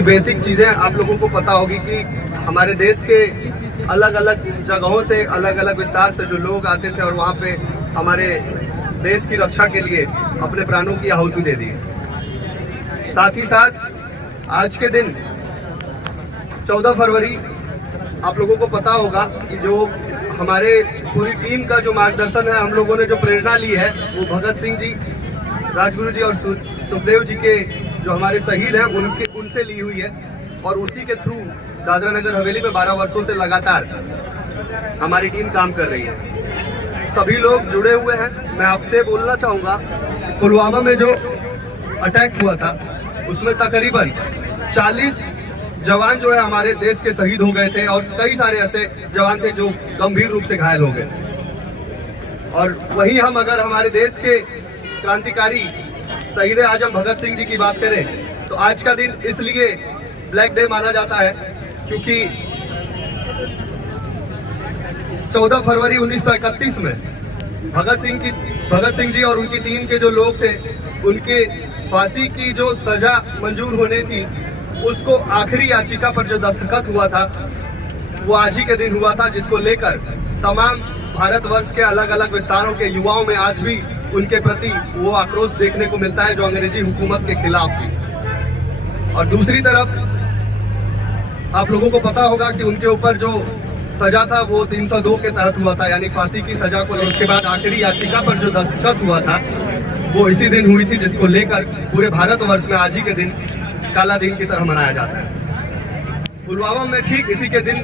की बेसिक चीज़ें आप लोगों को पता होगी कि हमारे देश के अलग अलग जगहों से, अलग अलग विस्तार से जो लोग आते थे और वहाँ पे हमारे देश की रक्षा के लिए अपने प्राणों की आहुति दे दी। साथ ही साथ आज के दिन 14 फरवरी आप लोगों को पता होगा कि जो हमारे पूरी टीम का जो मार्गदर्शन है, हम लोगों ने जो प्रेरणा ली है, वो भगत सिंह जी, राजगुरु जी और सुखदेव जी के जो हमारे शहीद हैं उनसे ली हुई है। और उसी के थ्रू दादरा नगर हवेली में 12 वर्षों से लगातार हमारी टीम काम कर रही है। सभी लोग जुड़े हुए हैं। मैं आपसे बोलना चाहूँगा, पुलवामा में जो अटैक हुआ था उसमें तकरीबन 40 जवान जो है हमारे देश के शहीद हो गए थे और कई सारे ऐसे जवान थे जो गंभीर रूप से घायल हो गए। और वही हम अगर हमारे देश के क्रांतिकारी शहीद आजम भगत सिंह जी की बात करें तो आज का दिन इसलिए ब्लैक डे माना जाता है क्योंकि 14 फरवरी 1931 में भगत सिंह जी और उनकी टीम के जो लोग थे, उनके फांसी की जो सजा मंजूर होने थी, उसको आखिरी याचिका पर जो दस्तखत हुआ था वो आज ही के दिन हुआ था, जिसको लेकर तमाम भारतवर्ष के अलग अलग विस्तारों के युवाओं में आज भी उनके प्रति वो आक्रोश देखने को मिलता है जो अंग्रेजी हुकूमत के खिलाफ थी। और दूसरी तरफ आप लोगों को पता होगा कि उनके ऊपर जो सजा था वो 302 के तहत हुआ था, यानी फांसी की सजा को। उसके बाद आखिरी याचिका पर जो दस्तखत हुआ था वो इसी दिन हुई थी, जिसको लेकर पूरे भारतवर्ष में आज ही के दिन काला दिन की तरह मनाया जाता है। पुलवामा में ठीक इसी के दिन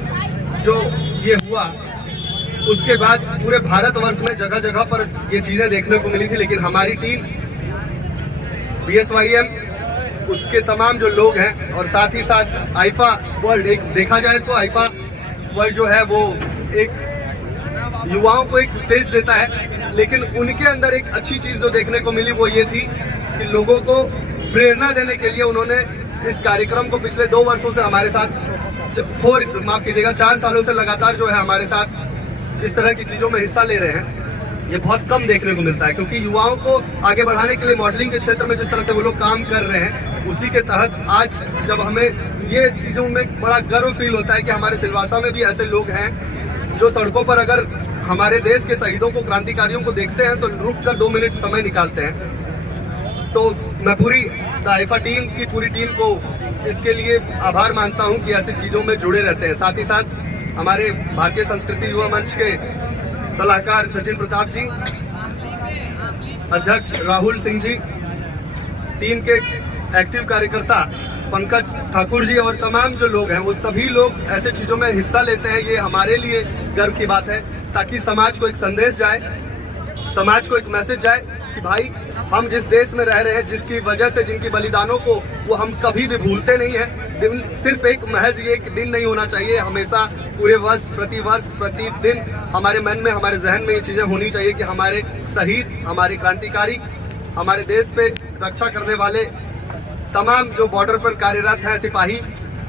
जो ये हुआ, उसके बाद पूरे भारतवर्ष में जगह जगह पर ये चीजें देखने को मिली थी, लेकिन हमारी टीम BSYM, उसके तमाम जो लोग हैं और साथ ही साथ आईफा वर्ल्ड, एक देखा जाए तो आईफा वर्ल्ड जो है वो एक युवाओं को एक स्टेज देता है, लेकिन उनके अंदर एक अच्छी चीज जो देखने को मिली वो ये थी कि लोगों को प्रेरणा देने के लिए उन्होंने इस कार्यक्रम को पिछले 2 वर्षों से हमारे साथ 4 सालों से लगातार जो है हमारे साथ इस तरह की चीजों में हिस्सा ले रहे हैं। ये बहुत कम देखने को मिलता है क्योंकि युवाओं को आगे बढ़ाने के लिए मॉडलिंग के क्षेत्र में जिस तरह से वो लोग काम कर रहे हैं, उसी के तहत आज जब हमें ये चीजों में बड़ा गर्व फील होता है कि हमारे सिलवासा में भी ऐसे लोग हैं जो सड़कों पर अगर हमारे देश के शहीदों को, क्रांतिकारियों को देखते हैं तो रुक कर 2 मिनट समय निकालते हैं। तो मैं पूरी आईफा टीम की पूरी टीम को इसके लिए आभार मानता हूं कि ऐसी चीज़ों में जुड़े रहते हैं। साथ ही साथ हमारे भारतीय संस्कृति युवा मंच के सलाहकार सचिन प्रताप जी, अध्यक्ष राहुल सिंह जी, टीम के एक्टिव कार्यकर्ता पंकज ठाकुर जी और तमाम जो लोग हैं वो सभी लोग ऐसे चीज़ों में हिस्सा लेते हैं। ये हमारे लिए गर्व की बात है ताकि समाज को एक संदेश जाए, समाज को एक मैसेज जाए कि भाई हम जिस देश में रह रहे हैं, जिसकी वजह से जिनकी बलिदानों को वो हम कभी भी भूलते नहीं हैं। सिर्फ एक महज ये एक दिन नहीं होना चाहिए, हमेशा पूरे वर्ष, प्रतिदिन हमारे मन में, हमारे जहन में ये चीज़ें होनी चाहिए कि हमारे शहीद, हमारे क्रांतिकारी, हमारे देश पे रक्षा करने वाले तमाम जो बॉर्डर पर कार्यरत हैं, सिपाही,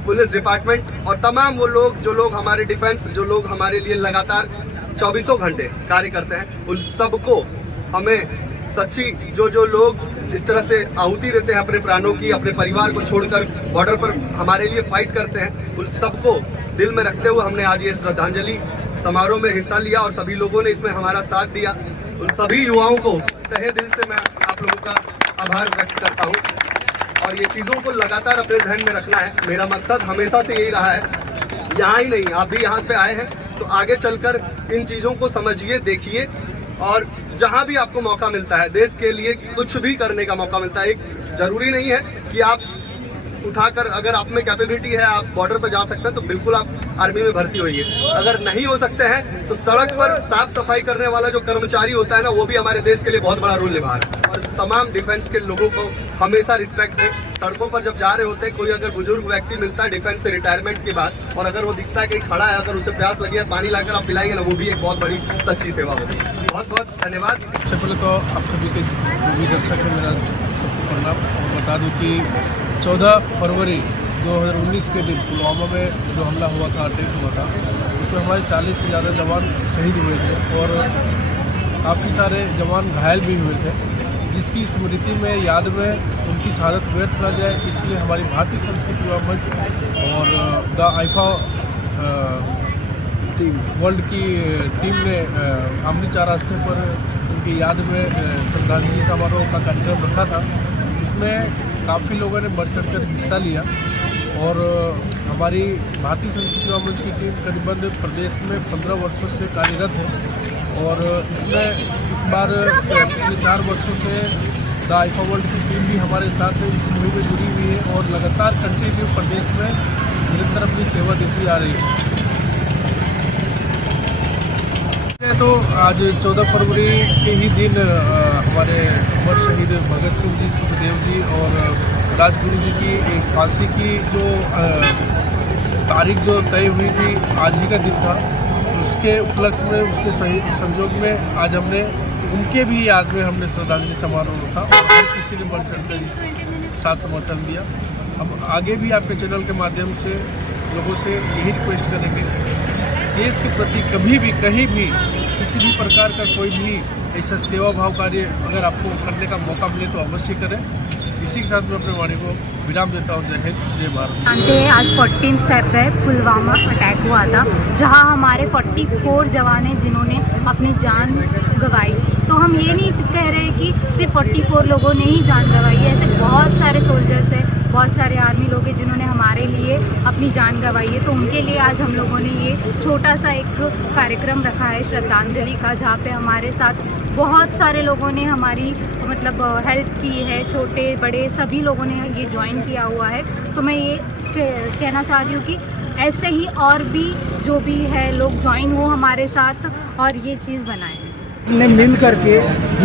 पुलिस डिपार्टमेंट और तमाम वो लोग जो लोग हमारे डिफेंस, जो लोग हमारे लिए लगातार 24 घंटे कार्य करते हैं, उन सबको हमें सच्ची जो लोग इस तरह से आहुति देते हैं अपने प्राणों की, अपने परिवार को छोड़कर बॉर्डर पर हमारे लिए फाइट करते हैं, उन सबको दिल में रखते हुए हमने आज ये श्रद्धांजलि समारोह में हिस्सा लिया और सभी लोगों ने इसमें हमारा साथ दिया। उन सभी युवाओं को तहे दिल से मैं आप लोगों का आभार व्यक्त करता हूँ और ये चीज़ों को लगातार अपने ध्यान में रखना है। मेरा मकसद हमेशा से यही रहा है, यहाँ ही नहीं, आप भी यहाँ पे आए हैं तो आगे चलकर इन चीज़ों को समझिए, देखिए और जहाँ भी आपको मौका मिलता है, देश के लिए कुछ भी करने का मौका मिलता है, एक जरूरी नहीं है कि आप उठाकर, अगर आप में कैपेबिलिटी है आप बॉर्डर पर जा सकते हैं तो बिल्कुल आप आर्मी में भर्ती होइए। अगर नहीं हो सकते हैं तो सड़क पर साफ सफाई करने वाला जो कर्मचारी होता है ना, वो भी हमारे देश के लिए बहुत बड़ा रोल निभा रहा है। और तमाम डिफेंस के लोगों को हमेशा रिस्पेक्ट है। सड़कों पर जब जा रहे होते हैं, कोई अगर बुजुर्ग व्यक्ति मिलता है डिफेंस से रिटायरमेंट के बाद और अगर वो दिखता है कहीं खड़ा है, अगर उसे प्यास लगी है, पानी लाकर आप पिलाएंगे ना, वो भी एक बहुत बड़ी सच्ची सेवा होगी। बहुत बहुत धन्यवाद। सबसे पहले तो आप सभी के जो भी दर्शक है, मेरा सबको प्रणाम। और बता दूं कि 14 फरवरी 2019 के दिन पुलवामा में जो हमला हुआ था, अटैक हुआ था, उसमें हमारे 40 से ज़्यादा जवान शहीद हुए थे और काफ़ी सारे जवान घायल भी हुए थे, जिसकी स्मृति में, याद में उनकी शहादत व्यर्थ न जाए, इसलिए हमारी भारतीय संस्कृति युवा मंच और द आईफा वर्ल्ड की टीम ने आमनी चार रास्ते पर उनकी याद में श्रद्धांजलि समारोह का कार्यक्रम रखा था। इसमें काफ़ी लोगों ने बढ़ चढ़ कर हिस्सा लिया और हमारी भारतीय संस्कृति युवा मंच की टीम करीबन प्रदेश में 15 वर्षों से कार्यरत है और इसमें इस बार पिछले 4 वर्षों से द आईफा वर्ल्ड की टीम भी हमारे साथ इस मुहिम में जुड़ी हुई है और लगातार कंटिन्यू प्रदेश में निरंतर अपनी सेवा देती आ रही है। तो आज 14 फरवरी के ही दिन हमारे अमर शहीद भगत सिंह जी, सुखदेव जी और राजगुरु जी की फांसी की जो तारीख जो तय हुई थी, आज ही का दिन था। उसके उपलक्ष्य में, उसके संयोग में आज हमने उनके भी याद में हमने श्रद्धांजलि समारोह रखा और किसी ने बढ़ चढ़कर साथ समर्थन दिया। हम आगे भी आपके चैनल के माध्यम से लोगों से यही रिक्वेस्ट करेंगे, देश के प्रति कभी भी, कहीं भी, किसी भी प्रकार का कोई भी ऐसा सेवा भाव कार्य अगर आपको करने का मौका मिले तो अवश्य करें। इसी के साथ मैं अपने वाणी को विराम देता हूँ। जय हिंद, जय भारत। जानते हैं आज 14 फेब है, पुलवामा अटैक हुआ था, जहां हमारे 44 जवान हैं जिन्होंने अपनी जान गंवाई थी। तो हम ये नहीं कह रहे कि सिर्फ 44 लोगों ने ही जान गंवाई है, ऐसे बहुत सारे सोल्जर्स हैं, बहुत सारे आर्मी लोग हैं जिन्होंने हमारे लिए अपनी जान गंवाई है। तो उनके लिए आज हम लोगों ने ये छोटा सा एक कार्यक्रम रखा है श्रद्धांजलि का, जहाँ पे हमारे साथ बहुत सारे लोगों ने हमारी मतलब हेल्प की है, छोटे बड़े सभी लोगों ने ये ज्वाइन किया हुआ है। तो मैं ये कहना चाह रही हूँ कि ऐसे ही और भी जो भी है लोग ज्वाइन हो हमारे साथ और ये चीज़ बनाएं। ने मिल करके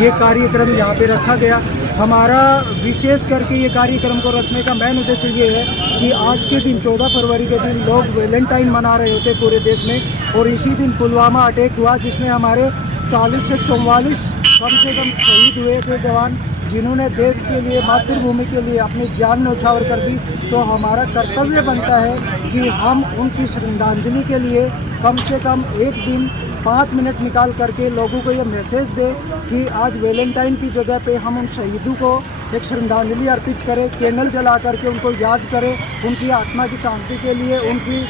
ये कार्यक्रम यहाँ पे रखा गया। हमारा विशेष करके ये कार्यक्रम को रखने का मेन उद्देश्य ये है कि आज के दिन 14 फरवरी के दिन लोग वैलेंटाइन मना रहे थे पूरे देश में और इसी दिन पुलवामा अटैक हुआ जिसमें हमारे 40 से 44 कम से कम शहीद हुए थे जवान, जिन्होंने देश के लिए, मातृभूमि के लिए अपनी जान न्यौछावर कर दी। तो हमारा कर्तव्य बनता है कि हम उनकी श्रद्धांजलि के लिए कम से कम एक दिन 5 मिनट निकाल करके लोगों को ये मैसेज दे कि आज वैलेंटाइन की जगह पे हम उन शहीदों को एक श्रद्धांजलि अर्पित करें, कैंडल जला करके उनको याद करें, उनकी आत्मा की शांति के लिए, उनकी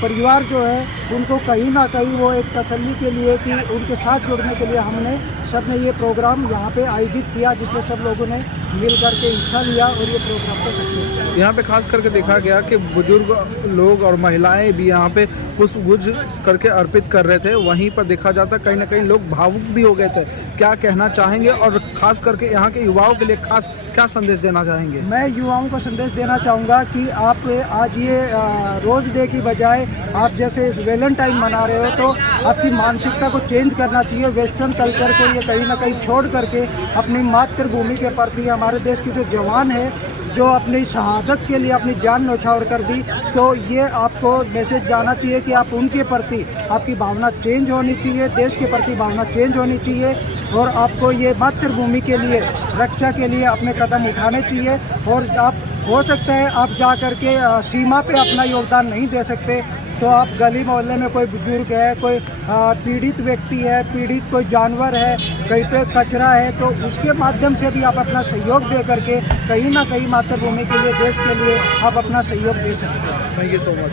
परिवार जो है उनको कहीं ना कहीं वो एक तसल्ली के लिए कि उनके साथ जुड़ने के लिए हमने सब ने ये प्रोग्राम यहाँ पे आयोजित किया, जिसमें सब लोगों ने मिल करके हिस्सा लिया और ये प्रोग्राम को सक्सेस किया। यहाँ पे खास करके देखा गया कि बुजुर्ग लोग और महिलाएं भी यहाँ पे पुष्पगुच्छ करके अर्पित कर रहे थे। वहीं पर देखा जाता कहीं ना कहीं लोग भावुक भी हो गए थे। क्या कहना चाहेंगे और खास करके यहाँ के युवाओं के लिए खास क्या संदेश देना चाहेंगे? मैं युवाओं को संदेश देना चाहूँगा कि आप आज ये रोज डे की बजाय आप जैसे इस वैलेंटाइन मना रहे हो तो आपकी मानसिकता को चेंज करना चाहिए। वेस्टर्न कल्चर को ये कहीं ना कहीं छोड़ करके अपनी मातृभूमि के प्रति, हमारे देश के जो जवान है जो अपनी शहादत के लिए अपनी जान न्यौछावर कर दी, तो ये आपको मैसेज जाना चाहिए कि आप उनके प्रति आपकी भावना चेंज होनी चाहिए, देश के प्रति भावना चेंज होनी चाहिए और आपको ये मातृभूमि के लिए, रक्षा के लिए अपने कदम उठाने चाहिए। और आप हो सकता है आप जा कर के सीमा पे अपना योगदान नहीं दे सकते, तो आप गली मोहल्ले में कोई बुजुर्ग है, कोई पीड़ित व्यक्ति है, पीड़ित कोई जानवर है, कहीं पे कचरा है, तो उसके माध्यम से भी आप अपना सहयोग दे करके कहीं ना कहीं मातृभूमि के लिए, देश के लिए आप अपना सहयोग दे सकते हैं। Thank you so much.